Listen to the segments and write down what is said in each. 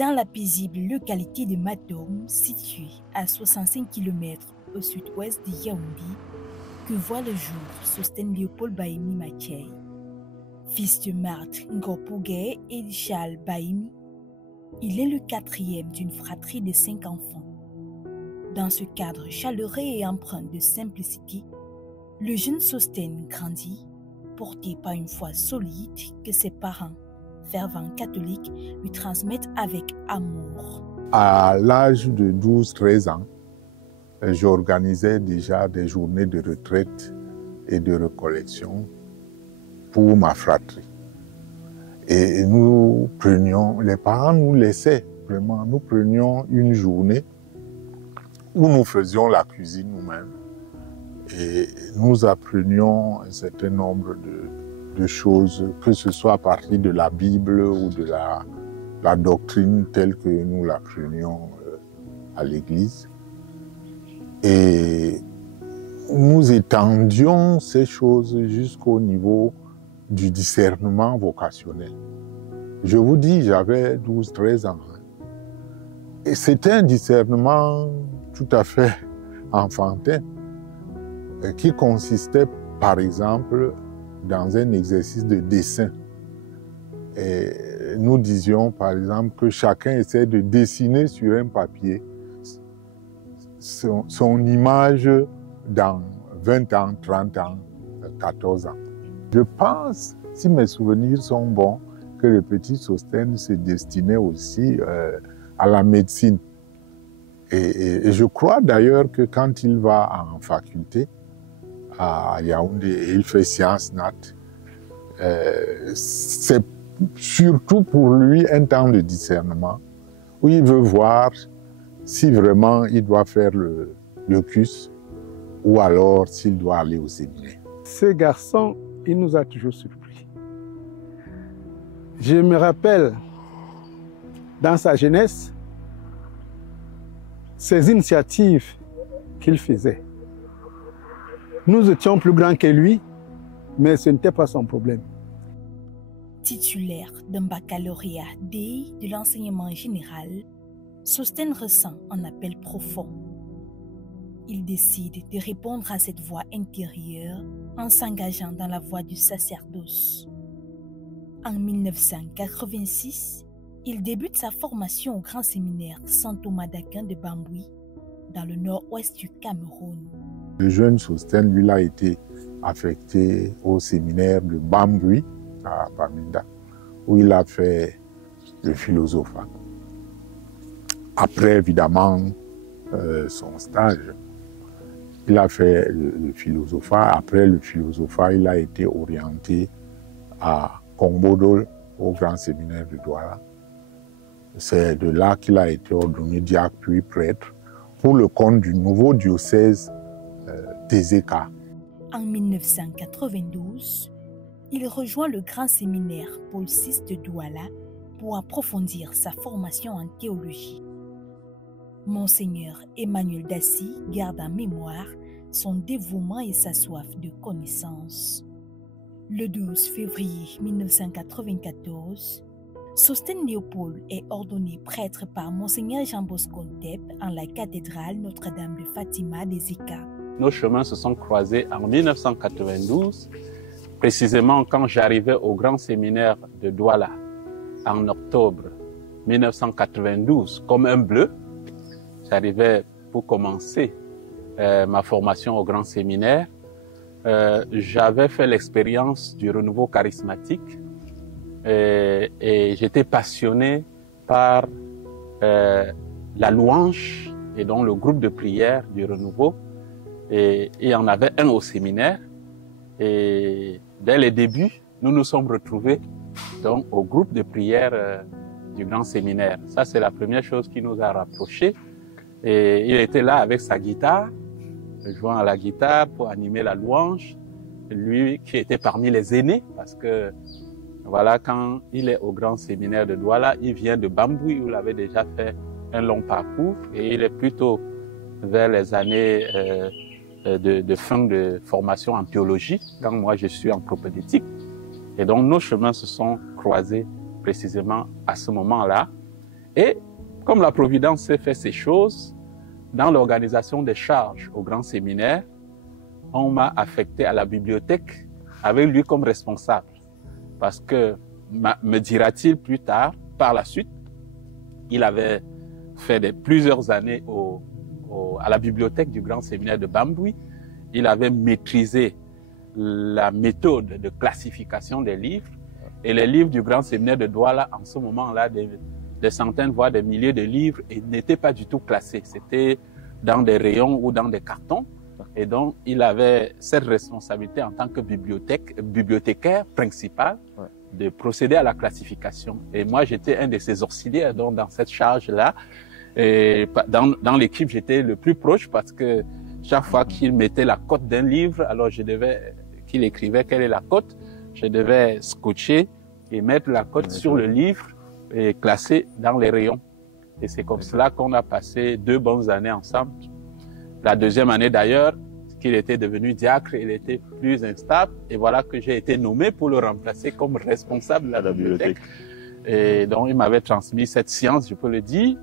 dans la paisible localité de Matom, située à 65 km au sud-ouest de Yaoundé, que voit le jour Sostène Léopold Bahimi Mathieu. Fils de Marthe Ngopougué et de Charles Bahimi, il est le quatrième d'une fratrie de 5 enfants. Dans ce cadre chaleureux et empreint de simplicité, le jeune Sostène grandit, porté par une foi solide que ses parents, fervents catholiques, lui transmettent avec amour. À l'âge de 12-13 ans, j'organisais déjà des journées de retraite et de recollection pour ma fratrie. Et nous prenions, les parents nous laissaient vraiment, nous prenions une journée où nous faisions la cuisine nous-mêmes et nous apprenions un certain nombre de choses, que ce soit à partir de la Bible ou de la doctrine telle que nous l'apprenions à l'église. Et nous étendions ces choses jusqu'au niveau du discernement vocationnel. Je vous dis, j'avais 12-13 ans. Et c'était un discernement tout à fait enfantin, qui consistait, par exemple, dans un exercice de dessin. Et nous disions, par exemple, que chacun essaie de dessiner sur un papier son image dans 20 ans, 30 ans, 14 ans. Je pense, si mes souvenirs sont bons, que le petit Sostène se destinait aussi à la médecine. Et je crois d'ailleurs que quand il va en faculté à Yaoundé et il fait sciences nat, c'est surtout pour lui un temps de discernement où il veut voir si vraiment il doit faire le CUS ou alors s'il doit aller au séminaire. Ce garçon, il nous a toujours surpris. Je me rappelle, dans sa jeunesse, ces initiatives qu'il faisait. Nous étions plus grands que lui, mais ce n'était pas son problème. Titulaire d'un baccalauréat DEI de l'enseignement général, Sostène ressent un appel profond. Il décide de répondre à cette voix intérieure en s'engageant dans la voie du sacerdoce. En 1986, il débute sa formation au grand séminaire Saint Thomas d'Aquin de Bambouy, dans le nord-ouest du Cameroun. Le jeune Sostène, lui, a été affecté au séminaire de Bambouy, à Bamenda, où il a fait le philosophat. Après, évidemment, son stage, il a fait le philosophat. Après le philosophat, il a été orienté à Kombodol, au grand séminaire de Douala. C'est de là qu'il a été ordonné diacre puis prêtre pour le compte du nouveau diocèse d'Ezeka. En 1992, il rejoint le grand séminaire Paul VI de Douala pour approfondir sa formation en théologie. Monseigneur Emmanuel Dassy garde en mémoire son dévouement et sa soif de connaissance. Le 12 février 1994, Sostène Léopold est ordonné prêtre par Monseigneur Jean Bosco Ntep en la cathédrale Notre-Dame de Fatima d'Ezeka. Nos chemins se sont croisés en 1992, précisément quand j'arrivais au grand séminaire de Douala en octobre 1992 comme un bleu. J'arrivais pour commencer ma formation au grand séminaire. J'avais fait l'expérience du renouveau charismatique et j'étais passionné par la louange et donc le groupe de prière du renouveau. Et il y en avait un au séminaire. Et dès les débuts, nous nous sommes retrouvés donc, au groupe de prière du grand séminaire. Ça, c'est la première chose qui nous a rapprochés. Et il était là avec sa guitare, jouant à la guitare pour animer la louange. Lui qui était parmi les aînés, parce que voilà, quand il est au grand séminaire de Douala, il vient de Bambouy où il avait déjà fait un long parcours et il est plutôt vers les années de fin de formation en théologie, quand moi je suis en propédétique. Et donc nos chemins se sont croisés précisément à ce moment-là. Et comme la Providence s'est fait ces choses, dans l'organisation des charges au grand séminaire, on m'a affecté à la bibliothèque avec lui comme responsable. Parce que, me dira-t-il plus tard, par la suite, il avait fait plusieurs années à la bibliothèque du grand séminaire de Bamboui. Il avait maîtrisé la méthode de classification des livres. Et les livres du grand séminaire de Douala, en ce moment-là, des centaines, voire des milliers de livres, n'étaient pas du tout classés. C'était dans des rayons ou dans des cartons. Et donc, il avait cette responsabilité en tant que bibliothécaire principal de procéder à la classification. Et moi, j'étais un de ses auxiliaires donc, dans cette charge-là. Et dans l'équipe, j'étais le plus proche parce que chaque fois qu'il mettait la cote d'un livre, alors qu'il écrivait quelle est la cote, je devais scotcher et mettre la cote sur le livre et classer dans les rayons. Et c'est comme cela qu'on a passé 2 bonnes années ensemble. La deuxième année d'ailleurs, qu'il était devenu diacre, il était plus instable. Et voilà que j'ai été nommé pour le remplacer comme responsable de la bibliothèque. Et donc, il m'avait transmis cette science, je peux le dire.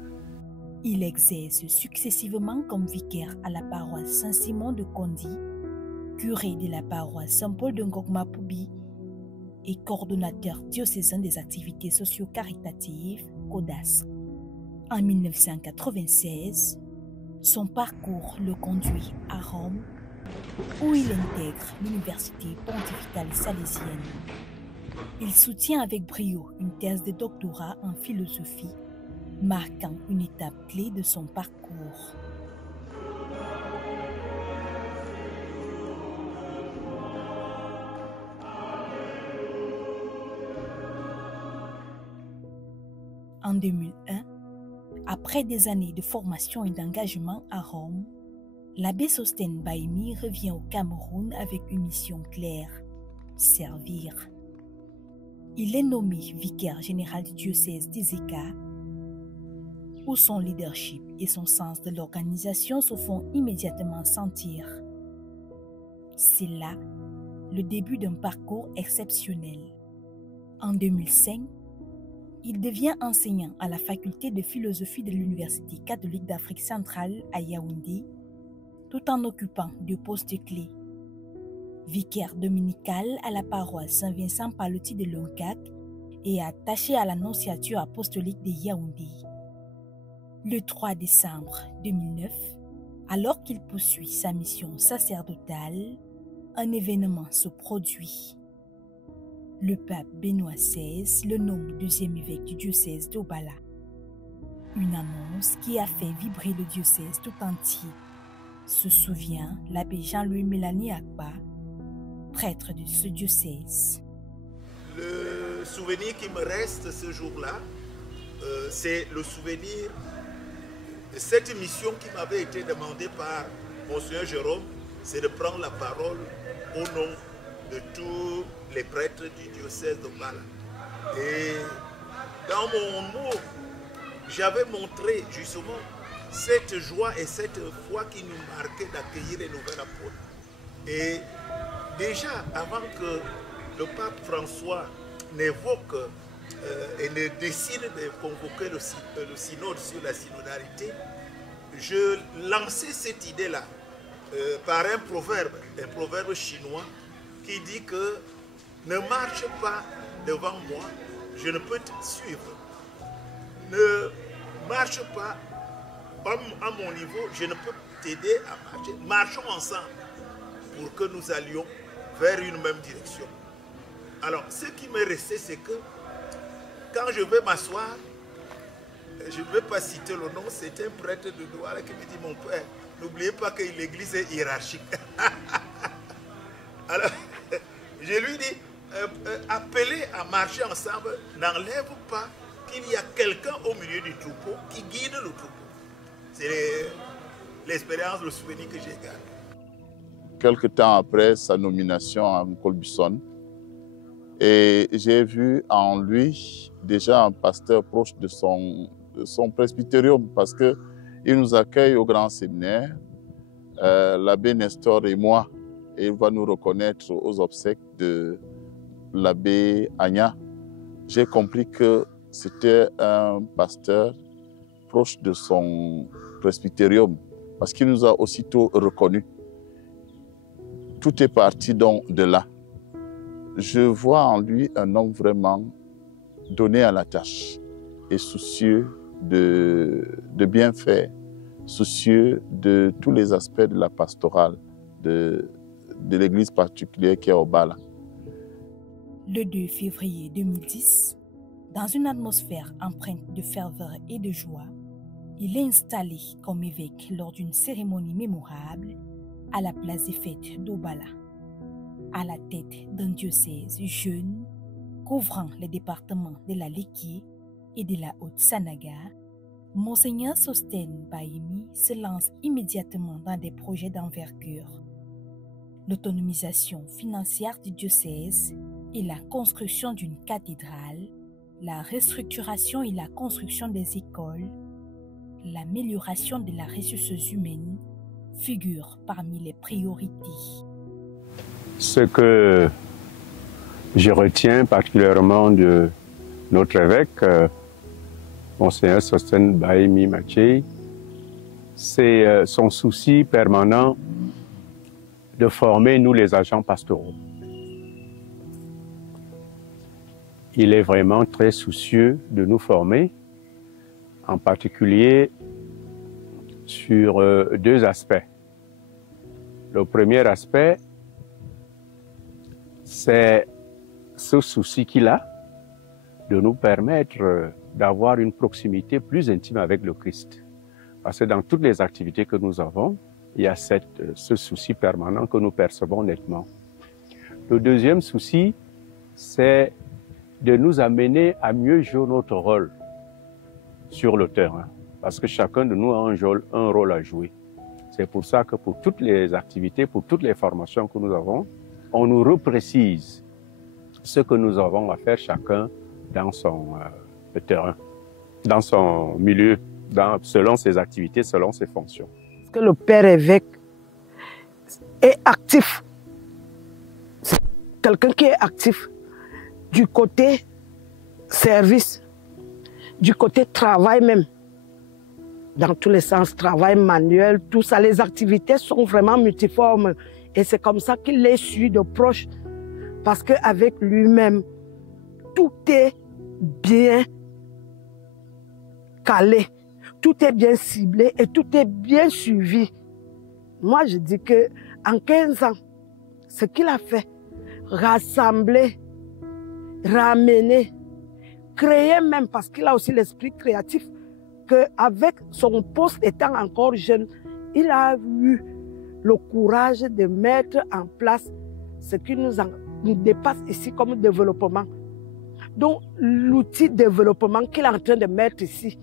Il exerce successivement comme vicaire à la paroisse Saint-Simon de Kondi, curé de la paroisse Saint-Paul de Ngokma-Poubi et coordonnateur diocésain des activités socio-caritatives, CODAS. En 1996, son parcours le conduit à Rome, où il intègre l'université pontificale salésienne. Il soutient avec brio une thèse de doctorat en philosophie, marquant une étape clé de son parcours. En 2001, après des années de formation et d'engagement à Rome, l'abbé Sostène Baïmi revient au Cameroun avec une mission claire, servir. Il est nommé vicaire général du diocèse d'Izeka, où son leadership et son sens de l'organisation se font immédiatement sentir. C'est là le début d'un parcours exceptionnel. En 2005, il devient enseignant à la faculté de philosophie de l'Université catholique d'Afrique centrale à Yaoundé, tout en occupant 2 postes clés. Vicaire dominical à la paroisse Saint-Vincent Paloti de Loncac et attaché à l'annonciature apostolique de Yaoundé. Le 3 décembre 2009, alors qu'il poursuit sa mission sacerdotale, un événement se produit. Le pape Benoît XVI le nomme 2e évêque du diocèse d'Obala. Une annonce qui a fait vibrer le diocèse tout entier, se souvient l'abbé Jean-Louis Mélanie Akba, prêtre de ce diocèse. Le souvenir qui me reste ce jour-là, c'est le souvenir de cette mission qui m'avait été demandée par Monseigneur Jérôme, c'est de prendre la parole au nom de tous les prêtres du diocèse d'Obala. Et dans mon mot, j'avais montré justement cette joie et cette foi qui nous marquait d'accueillir les nouvelles apôtres. Et déjà, avant que le pape François n'évoque et ne décide de convoquer le synode sur la synodalité, je lançais cette idée-là par un proverbe chinois qui dit que ne marche pas devant moi, je ne peux te suivre. Ne marche pas à mon niveau, je ne peux t'aider à marcher. Marchons ensemble pour que nous allions vers une même direction. Alors, ce qui m'est resté, c'est que quand je vais m'asseoir, je ne vais pas citer le nom, c'est un prêtre de Douala qui me dit, mon père, n'oubliez pas que l'église est hiérarchique. Alors, je lui dis, appeler à marcher ensemble n'enlève pas qu'il y a quelqu'un au milieu du troupeau qui guide le troupeau. C'est l'expérience, le souvenir que j'ai gardé. Quelque temps après sa nomination à Colbusson, et j'ai vu en lui déjà un pasteur proche de son presbytérium parce qu'il nous accueille au grand séminaire, l'abbé Nestor et moi, et il va nous reconnaître aux obsèques de l'abbé Agna. J'ai compris que c'était un pasteur proche de son presbytérium, parce qu'il nous a aussitôt reconnus. Tout est parti donc de là. Je vois en lui un homme vraiment donné à la tâche et soucieux de bien faire, soucieux de tous les aspects de la pastorale de l'église particulière qui est au Bala. Le 2 février 2010, dans une atmosphère empreinte de ferveur et de joie, il est installé comme évêque lors d'une cérémonie mémorable à la place des fêtes d'Obala, à la tête d'un diocèse jeune couvrant les départements de la Léquié et de la Haute-Sanaga. Monseigneur Sostène Bahimi se lance immédiatement dans des projets d'envergure. L'autonomisation financière du diocèse et la construction d'une cathédrale, la restructuration et la construction des écoles, l'amélioration de la ressources humaines figurent parmi les priorités. Ce que je retiens particulièrement de notre évêque, Monseigneur Sostène Bahimi Mathieu, c'est son souci permanent de former, nous, les agents pastoraux. Il est vraiment très soucieux de nous former, en particulier sur deux aspects. Le premier aspect, c'est ce souci qu'il a de nous permettre d'avoir une proximité plus intime avec le Christ. Parce que dans toutes les activités que nous avons, il y a ce souci permanent que nous percevons nettement. Le deuxième souci, c'est de nous amener à mieux jouer notre rôle sur le terrain. Parce que chacun de nous a un rôle à jouer. C'est pour ça que pour toutes les activités, pour toutes les formations que nous avons, on nous reprécise ce que nous avons à faire chacun dans son terrain, dans son milieu, selon ses activités, selon ses fonctions. Que le père évêque est actif. C'est quelqu'un qui est actif du côté service, du côté travail même. Dans tous les sens, travail manuel, tout ça, les activités sont vraiment multiformes. Et c'est comme ça qu'il les suit de proche. Parce qu'avec lui-même, tout est bien calé. Tout est bien ciblé et tout est bien suivi. Moi, je dis qu'en 15 ans, ce qu'il a fait, rassembler, ramener, créer même, parce qu'il a aussi l'esprit créatif, qu'avec son poste étant encore jeune, il a eu le courage de mettre en place ce qui nous dépasse ici comme développement. Donc, l'outil de développement qu'il est en train de mettre ici,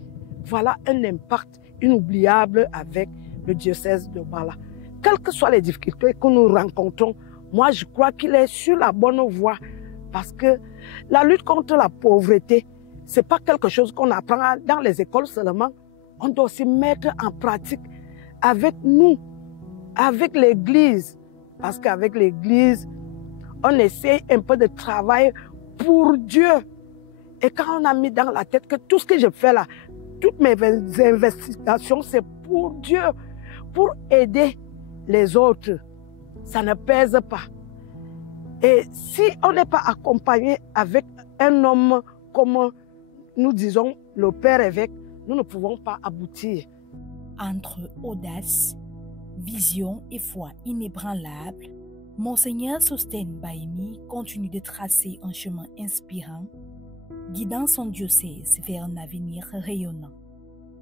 voilà un impact inoubliable avec le diocèse de Bala. Quelles que soient les difficultés que nous rencontrons, moi je crois qu'il est sur la bonne voie parce que la lutte contre la pauvreté, ce n'est pas quelque chose qu'on apprend dans les écoles seulement. On doit aussi mettre en pratique avec nous, avec l'Église. Parce qu'avec l'Église, on essaie un peu de travailler pour Dieu. Et quand on a mis dans la tête que tout ce que je fais là, toutes mes investigations, c'est pour Dieu, pour aider les autres. Ça ne pèse pas. Et si on n'est pas accompagné avec un homme comme nous disons le père évêque, nous ne pouvons pas aboutir. Entre audace, vision et foi inébranlable, Monseigneur Sostène Bahimi continue de tracer un chemin inspirant, guidant son diocèse vers un avenir rayonnant.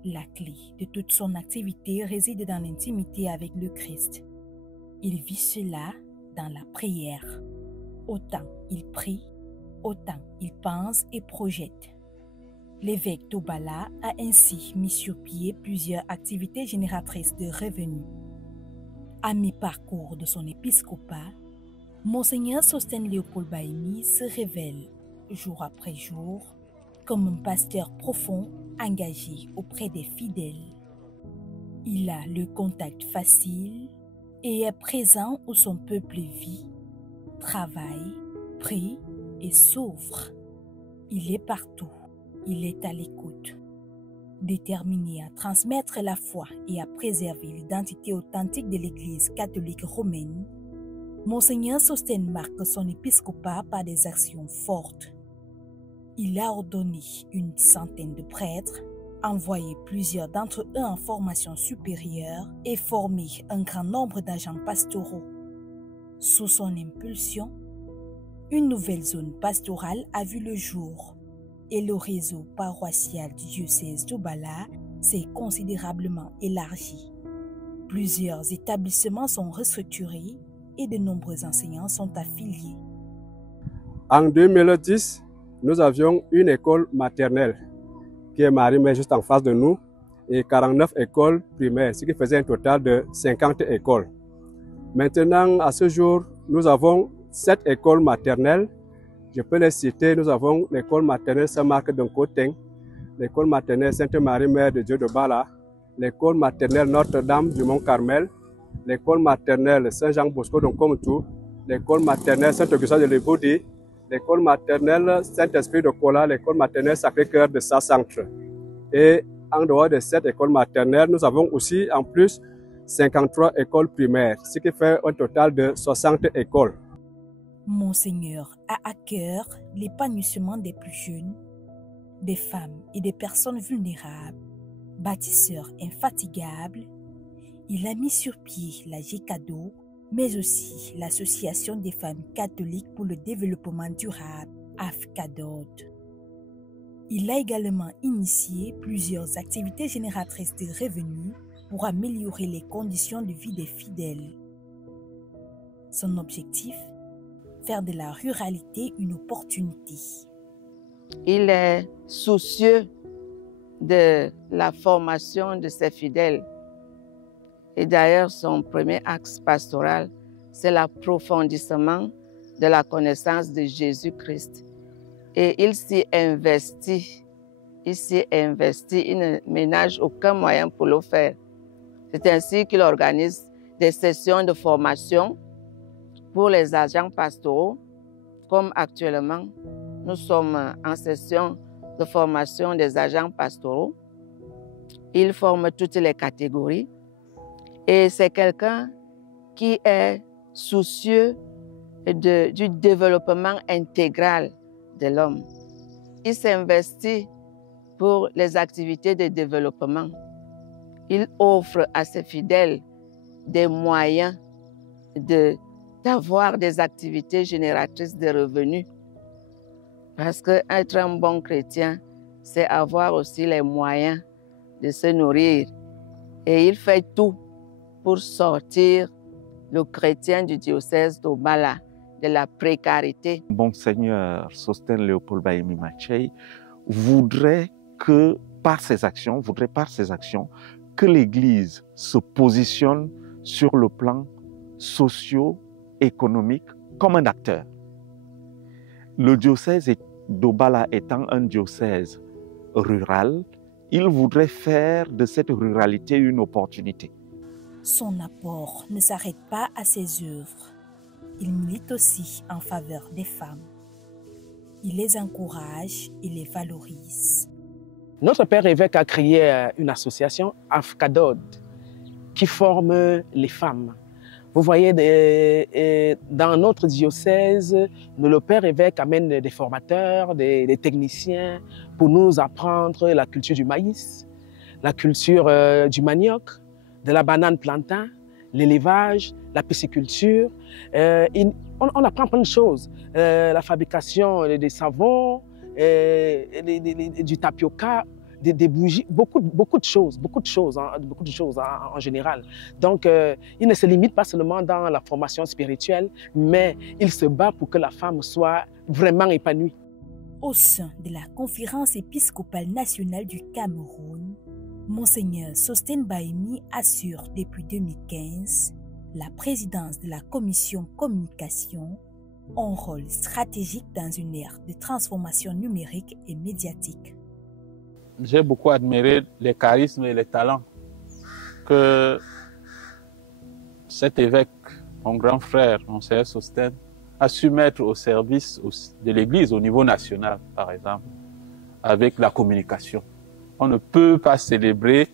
La clé de toute son activité réside dans l'intimité avec le Christ. Il vit cela dans la prière. Autant il prie, autant il pense et projette. L'évêque d'Obala a ainsi mis sur pied plusieurs activités génératrices de revenus. À mi-parcours de son épiscopat, Monseigneur Sostène Léopold Bahimi se révèle, jour après jour, comme un pasteur profond engagé auprès des fidèles. Il a le contact facile et est présent où son peuple vit, travaille, prie et s'ouvre. Il est partout, Il est à l'écoute. Déterminé à transmettre la foi et à préserver l'identité authentique de l'Église catholique romaine, Monseigneur Sostène marque son épiscopat par des actions fortes. Il a ordonné une centaine de prêtres, envoyé plusieurs d'entre eux en formation supérieure et formé un grand nombre d'agents pastoraux. Sous son impulsion, une nouvelle zone pastorale a vu le jour et le réseau paroissial du diocèse d'Obala s'est considérablement élargi. Plusieurs établissements sont restructurés et de nombreux enseignants sont affiliés. En 2010, nous avions une école maternelle qui est Marie-Mère juste en face de nous et 49 écoles primaires, ce qui faisait un total de 50 écoles. Maintenant, à ce jour, nous avons 7 écoles maternelles. Je peux les citer. Nous avons l'école maternelle Saint-Marc d'Onkoteng, l'école maternelle Sainte-Marie-Mère de Dieu de Bala, l'école maternelle Notre-Dame du Mont-Carmel, l'école maternelle Saint-Jean-Bosco d'Onkomoutou, l'école maternelle Saint-Augustin de Leboudi, l'école maternelle Saint-Esprit de Kola, l'école maternelle Sacré-Cœur de Sassantre. Et en dehors de cette école maternelle, nous avons aussi en plus 53 écoles primaires, ce qui fait un total de 60 écoles. Monseigneur a à cœur l'épanouissement des plus jeunes, des femmes et des personnes vulnérables, bâtisseurs infatigables. Il a mis sur pied la GECADO, mais aussi l'Association des femmes catholiques pour le développement durable, AFCADOD. Il a également initié plusieurs activités génératrices de revenus pour améliorer les conditions de vie des fidèles. Son objectif, faire de la ruralité une opportunité. Il est soucieux de la formation de ses fidèles. Et d'ailleurs, son premier axe pastoral, c'est l'approfondissement de la connaissance de Jésus-Christ. Et il s'y investit. Il ne ménage aucun moyen pour le faire. C'est ainsi qu'il organise des sessions de formation pour les agents pastoraux, comme actuellement, nous sommes en session de formation des agents pastoraux. Il forme toutes les catégories et c'est quelqu'un qui est soucieux du développement intégral de l'homme. Il s'investit pour les activités de développement. Il offre à ses fidèles des moyens d'avoir des activités génératrices de revenus. Parce qu'être un bon chrétien, c'est avoir aussi les moyens de se nourrir. Et il fait tout pour sortir le chrétien du diocèse d'Obala de la précarité. Monseigneur Sostène Léopold Bahemi Mathiei voudrait par ses actions, que l'Église se positionne sur le plan socio-économique comme un acteur. Le diocèse d'Obala étant un diocèse rural, il voudrait faire de cette ruralité une opportunité. Son apport ne s'arrête pas à ses œuvres. Il milite aussi en faveur des femmes. Il les encourage et les valorise. Notre père évêque a créé une association, AFCADOD, qui forme les femmes. Vous voyez, dans notre diocèse, le père évêque amène des formateurs, des techniciens pour nous apprendre la culture du maïs, la culture du manioc, de la banane plantain, l'élevage, la pisciculture. On apprend plein de choses. La fabrication des savons, du tapioca, des bougies, beaucoup de choses en général. Donc, il ne se limite pas seulement dans la formation spirituelle, mais il se bat pour que la femme soit vraiment épanouie. Au sein de la Conférence épiscopale nationale du Cameroun, Monseigneur Sostène Bahemi assure depuis 2015 la présidence de la commission communication, un rôle stratégique dans une ère de transformation numérique et médiatique. J'ai beaucoup admiré les charismes et les talents que cet évêque, mon grand frère, Monseigneur Sostène, a su mettre au service de l'Église au niveau national, par exemple, avec la communication. On ne peut pas célébrer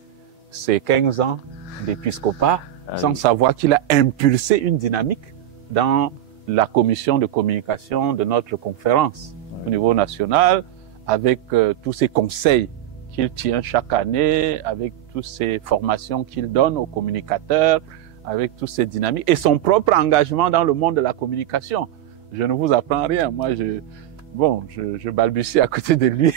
ces 15 ans d'épiscopat sans savoir qu'il a impulsé une dynamique dans la commission de communication de notre conférence au niveau national, avec tous ces conseils qu'il tient chaque année, avec toutes ces formations qu'il donne aux communicateurs, avec toutes ces dynamiques et son propre engagement dans le monde de la communication. Je ne vous apprends rien. Moi, je balbutie à côté de lui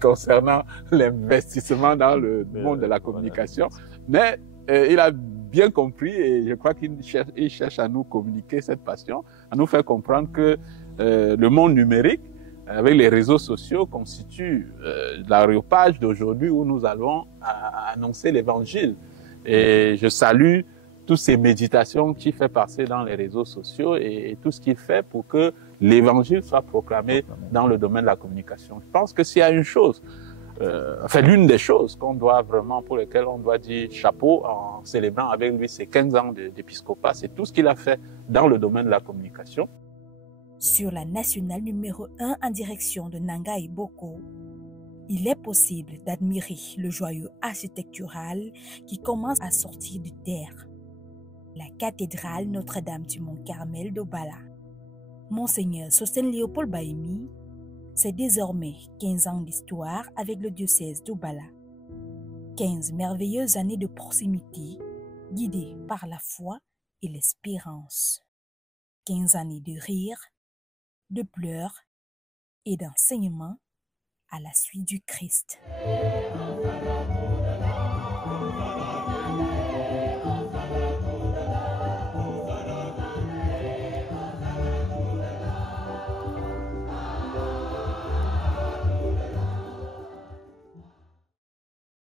concernant l'investissement dans le monde de la communication. Mais il a bien compris et je crois qu'il cherche à nous communiquer cette passion, à nous faire comprendre que le monde numérique, avec les réseaux sociaux, constitue l'aréopage d'aujourd'hui où nous allons annoncer l'évangile. Et je salue toutes ces méditations qu'il fait passer dans les réseaux sociaux et tout ce qu'il fait pour que l'évangile soit proclamé dans le domaine de la communication. Je pense que s'il y a une chose, l'une des choses qu'on doit vraiment, pour lesquelles on doit dire chapeau en célébrant avec lui ces 15 ans d'épiscopat, c'est tout ce qu'il a fait dans le domaine de la communication. Sur la nationale numéro 1 en direction de Nanga et Boko, il est possible d'admirer le joyau architectural qui commence à sortir de terre. La cathédrale Notre-Dame du Mont-Carmel d'Obala. Monseigneur Sostène Léopold Bahimi, c'est désormais 15 ans d'histoire avec le diocèse d'Obala. 15 merveilleuses années de proximité guidées par la foi et l'espérance. 15 années de rire, de pleurs et d'enseignement à la suite du Christ.